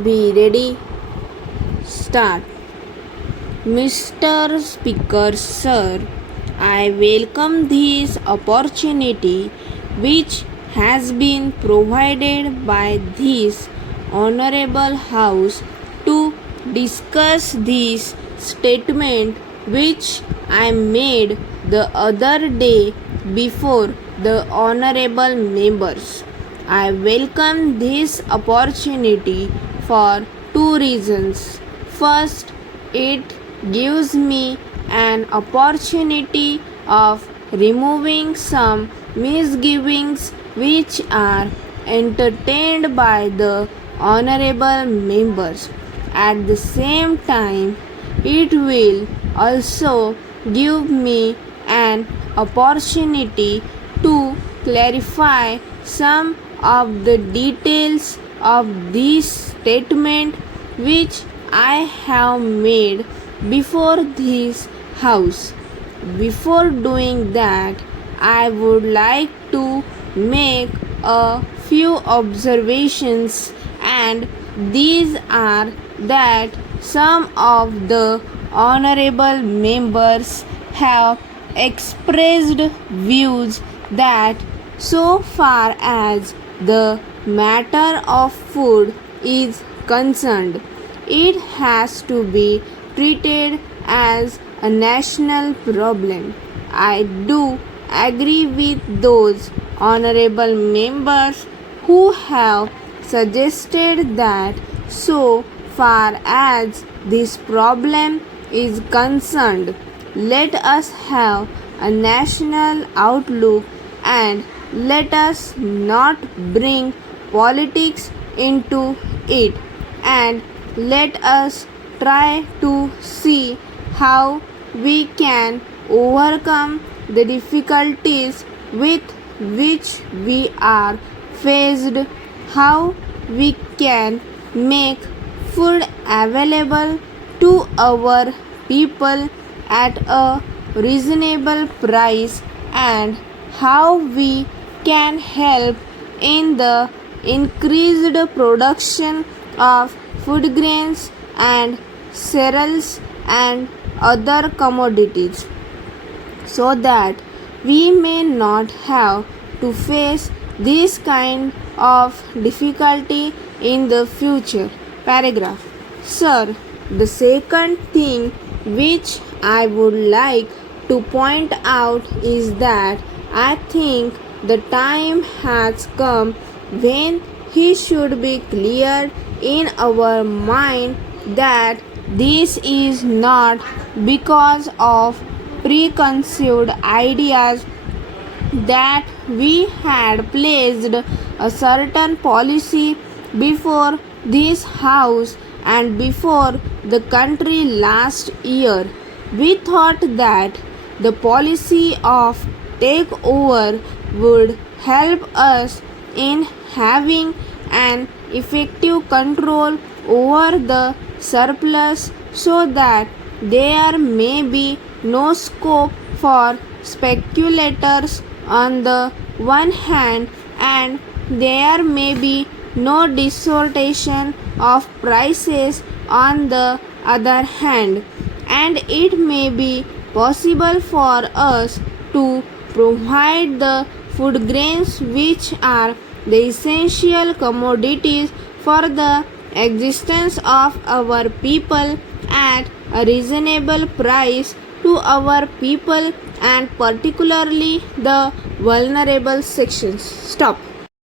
be ready. Start. Mr. Speaker, sir, I welcome this opportunity which has been provided by this honorable house to discuss this statement which I made the other day before the honorable members. I welcome this opportunity for two reasons. First, it gives me an opportunity of removing some misgivings which are entertained by the honorable members. At the same time, it will also give me an opportunity to clarify some of the details of this statement which I have made before this house. Before doing that, I would like to make a few observations, and these are that some of the honorable members have expressed views that so far as the matter of food is concerned, it has to be treated as a national problem. I do agree with those honorable members who have suggested that so far as this problem is concerned, let us have a national outlook and let us not bring politics into it, and let us try to see how we can overcome the difficulties with which we are faced, how we can make food available to our people at a reasonable price, and how we can help in the increased production of food grains and cereals and other commodities, so that we may not have to face this kind of difficulty in the future. Paragraph. Sir, the second thing which I would like to point out is that I think the time has come when he should be cleared in our mind that this is not because of preconceived ideas that we had placed a certain policy before this house and before the country last year. We thought that the policy of takeover would help us in having an effective control over the surplus, so that there may be no scope for speculators on the one hand, and there may be no distortion of prices on the other hand, and it may be possible for us to provide the food grains which are the essential commodities for the existence of our people at a reasonable price to our people, and particularly the vulnerable sections. Stop.